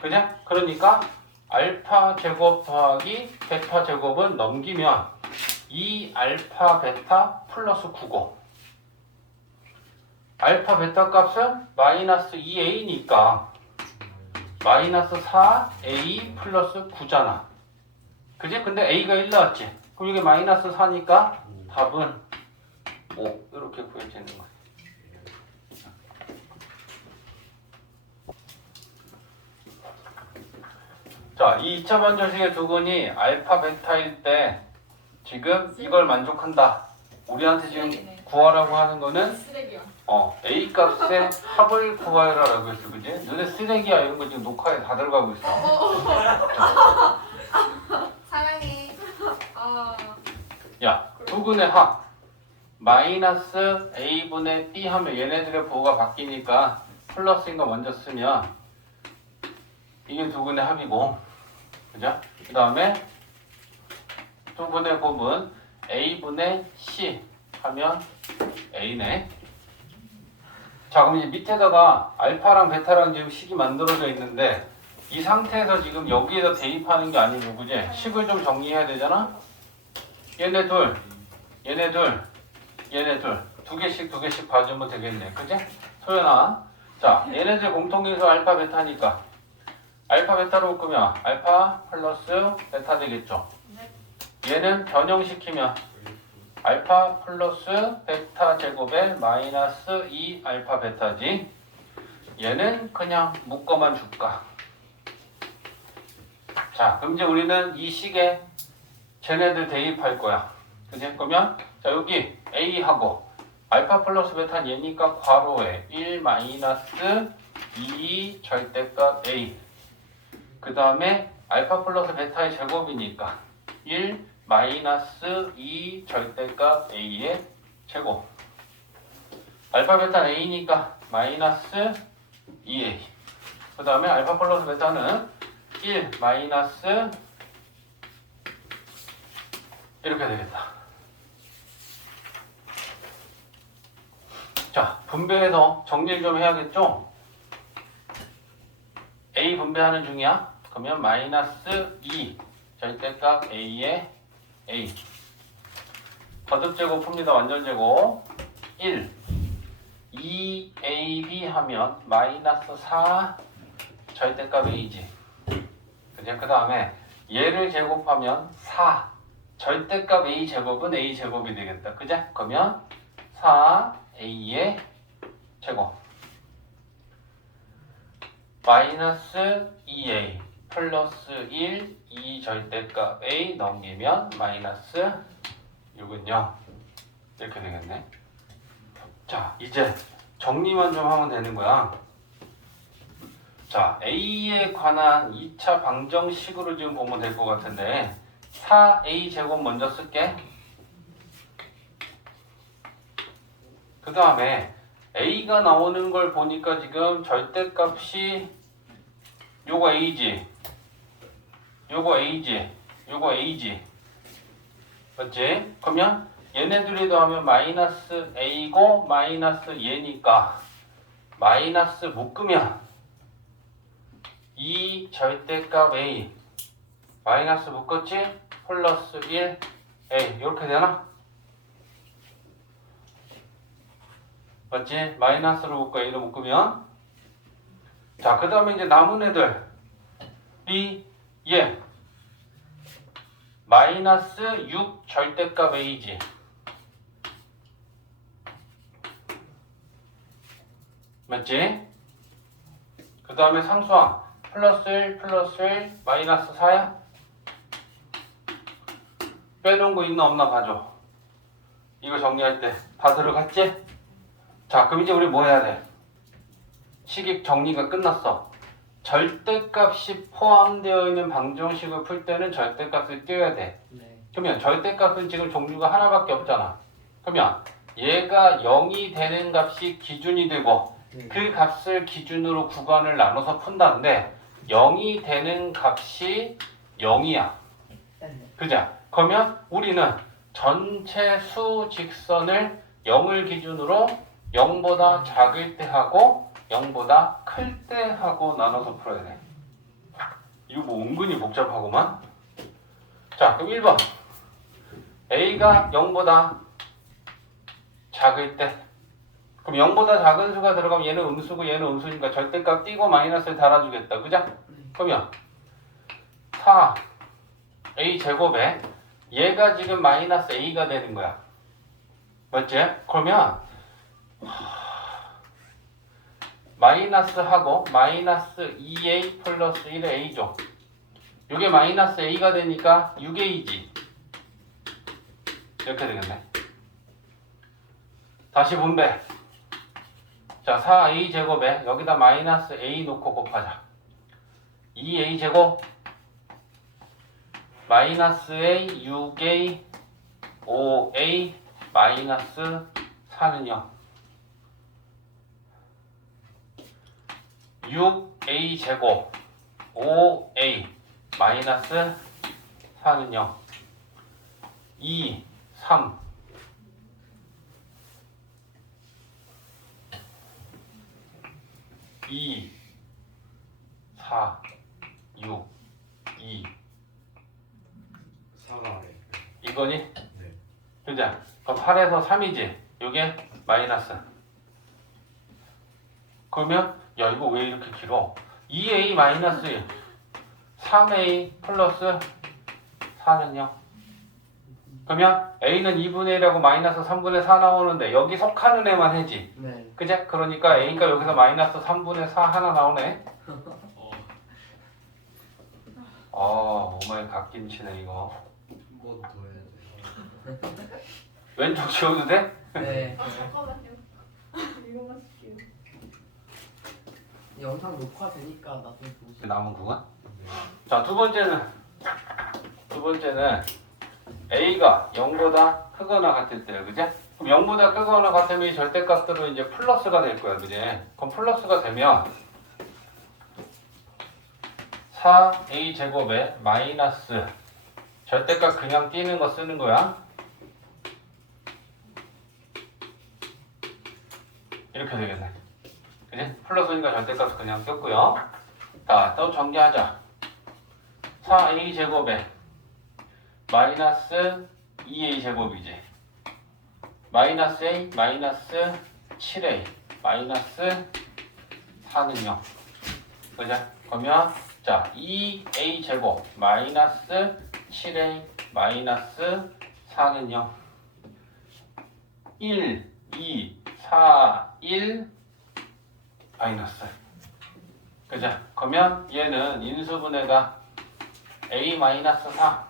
그지? 그러니까 알파 제곱 더하기 베타 제곱은 넘기면 2 알파 베타 플러스 9고 알파 베타 값은 마이너스 2a니까 마이너스 4a 플러스 9잖아. 그지? 근데 a가 1 나왔지? 그럼 이게 마이너스 4니까 답은 5 이렇게 구해지는 거야. 자, 이 2차 반절식의 두근이 알파 베타일 때 지금 이걸 만족한다. 우리한테 지금 쓰레기네. 구하라고 하는 거는 쓰레기야. A 값의 합을 구하라라고 했어, 그지? 너네 쓰레기야 이런 거 지금 녹화에 다 들어가고 있어. 사랑해. 아. 야, 두근의 합 마이너스 A분의 B 하면 얘네들의 부호가 바뀌니까 플러스인 거 먼저 쓰면 이게 두근의 합이고, 그죠? 그 다음에 두근의 곱은 A분의 C 하면 A네. 자, 그럼 이제 밑에다가 알파랑 베타랑 지금 식이 만들어져 있는데 이 상태에서 지금 여기에다 대입하는 게 아니고, 그지? 식을 좀 정리해야 되잖아? 얘네 둘, 얘네 둘, 얘네 둘. 두 개씩 봐주면 되겠네. 그지? 소연아. 자, 얘네들 공통인수 알파 베타니까 알파 베타로 끄면 알파 플러스 베타 되겠죠? 얘는 변형시키면 알파 플러스 베타 제곱에 마이너스 2 알파 베타지. 얘는 그냥 묶어만 줄까. 자, 그럼 이제 우리는 이 식에 쟤네들 대입할 거야. 그지? 그러면 자, 여기 A하고 알파 플러스 베타는 얘니까 괄호에 1 마이너스 2 절대값 A. 그 다음에 알파 플러스 베타의 제곱이니까 1 마이너스 2 절대값 A의 제곱. 알파 베타는 A니까 마이너스 2A. 그 다음에 알파 플러스 베타는 1 마이너스 이렇게 되겠다. 자, 분배해서 정리를 좀 해야겠죠? A 분배하는 중이야. 그러면 마이너스 2 절대값 A의 A 거듭제곱 풉니다. 완전제곱 1 2AB 하면 마이너스 4 절대값 A지. 그죠? 그 다음에 얘를 제곱하면 4 절대값 A 제곱은 A 제곱이 되겠다. 그죠? 그러면 4A의 제곱 마이너스 2A 플러스 1 2 절대값 A 넘기면 마이너스 6은 0 이렇게 되겠네. 자, 이제 정리만 좀 하면 되는 거야. 자, A에 관한 2차 방정식으로 지금 보면 될 것 같은데 4A 제곱 먼저 쓸게. 그 다음에 A가 나오는 걸 보니까 지금 절대값이 요거 A지 요거 A지 요거 A지 맞지? 그러면 얘네들이 더하면 마이너스 A고 마이너스 얘니까 마이너스 묶으면 2 절대값 A 마이너스 묶었지? 플러스 1 A 이렇게 되나? 맞지? 마이너스로 묶고 A로 묶으면 자, 그 다음에 이제 남은 애들이 얘 마이너스 6 절대값 A지 맞지? 그 다음에 상수항 플러스 1 플러스 1 마이너스 4야? 빼놓은 거 있나 없나 봐줘. 이거 정리할 때 다 들어갔지? 자, 그럼 이제 우리 뭐 해야 돼? 식입 정리가 끝났어. 절대값이 포함되어 있는 방정식을 풀 때는 절대값을 띄워야 돼. 네. 그러면 절대값은 지금 종류가 하나밖에 없잖아. 그러면 얘가 0이 되는 값이 기준이 되고 네. 그 값을 기준으로 구간을 나눠서 푼다는데 0이 되는 값이 0이야. 네. 그죠? 그러면 우리는 전체 수 직선을 0을 기준으로 0보다 작을 때 하고 0보다 클 때 하고 나눠서 풀어야 돼. 이거 뭐 은근히 복잡하구만. 자, 그럼 1번 A가 0보다 작을 때 그럼 0보다 작은 수가 들어가면 얘는 음수고 얘는 음수니까 절대값 띄고 마이너스를 달아주겠다. 그죠? 그러면 4A 제곱에 얘가 지금 마이너스 A가 되는 거야. 맞지? 그러면 마이너스 하고 마이너스 2A 플러스 1의 A죠. 이게 마이너스 A가 되니까 6A지. 이렇게 되겠네. 다시 분배. 자, 4A 제곱에 여기다 마이너스 A 놓고 곱하자. 2A 제곱 마이너스 A 6A 5A 마이너스 4는 0 6A 제곱 5A 마이너스 4는 0 2, 3 2, 4, 6, 2 4가 아래. 이거니? 네. 그죠? 그럼 8에서 3이지? 요게 마이너스. 그러면 야 이거 왜 이렇게 길어? 2A 마이너스 1 3A 플러스 4는 0 그러면 A는 2분의 1하고 마이너스 3분의 4 나오는데 여기 속하는 애만 해지. 네. 그죠? 그러니까 A가 여기서 마이너스 3분의 4 하나 나오네. 오마이 갓김치네 이거. 뭐 더 해야 돼? 왼쪽 지워도 돼? 네. 아 잠깐만요. 이거만 쓸게요. 영상 녹화되니까 나중에 보세요. 남은 구간? 네. 자, 두 번째는 A가 0보다 크거나 같을 때요, 그죠? 그럼 0보다 크거나 같으면 이 절대값들은 이제 플러스가 될 거야, 그지? 그럼 플러스가 되면 4A 제곱에 마이너스 절대값 그냥 띄는 거 쓰는 거야. 이렇게 되겠네. 그지? 플러스니까 절대값 그냥 꼈고요. 자, 또 정리하자. 4a 제곱에 마이너스 2a 제곱이지. 마이너스 a 마이너스 7a 마이너스 4는요. 그죠? 그러면 자 2a 제곱 마이너스 7a 마이너스 4는요. 1, 2, 4, 1 마이너스. 그죠? 그러면 얘는 인수분해가 a 마이너스 4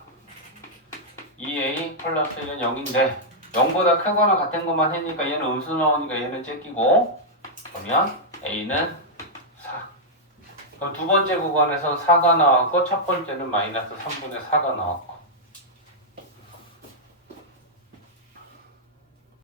2a 플러스 1은 0인데 0보다 크거나 같은 것만 하니까 얘는 음수 나오니까 얘는 째끼고 그러면 a는 4. 그럼 두 번째 구간에서 4가 나왔고 첫 번째는 마이너스 3분의 4가 나왔고